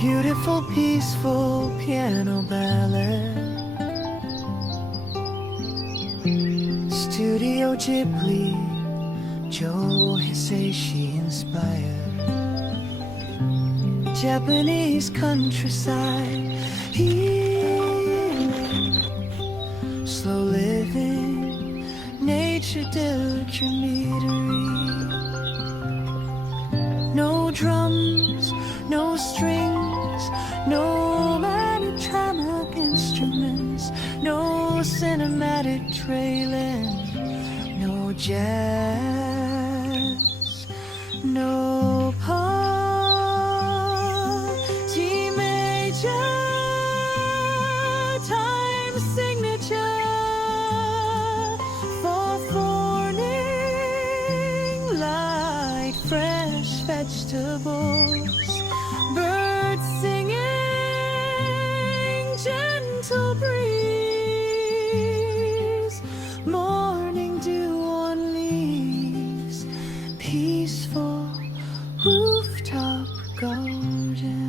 Beautiful, peaceful piano ballad, Studio Ghibli, Joe Hisaishi inspired, Japanese countryside, healing, slow living, nature documentary. No drums, no strings, no melodramatic instruments, no cinematic trailing, no jazz, no party major, time signature for morning light, fresh vegetables, birds singing, gentle breeze, morning dew on leaves, peaceful rooftop garden.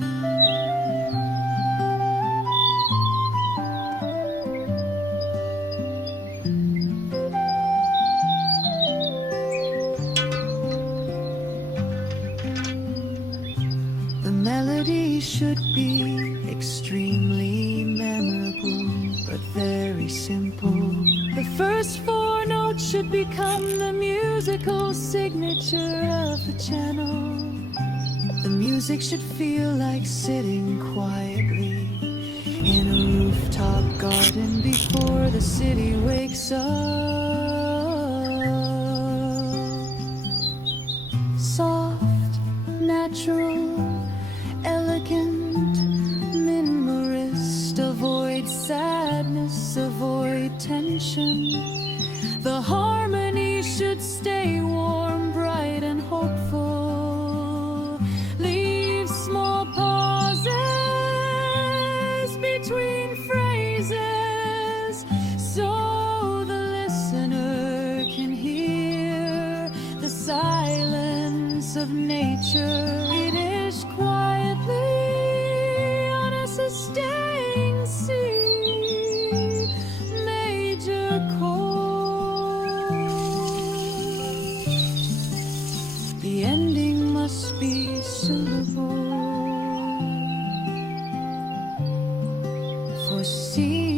The melody should be extremely memorable, but very simple. The first four notes should become the musical signature of the channel. The music should feel like sitting quietly in a rooftop garden before the city wakes up. Soft, natural, elegant, minimalist. Avoid sadness, avoid tension. The harmony should stay warm, bright, and hopeful. Leave small pauses between phrases so the listener can hear the silence of nature. It is quietly on a sustained C major chord. The ending must be syllable. your sea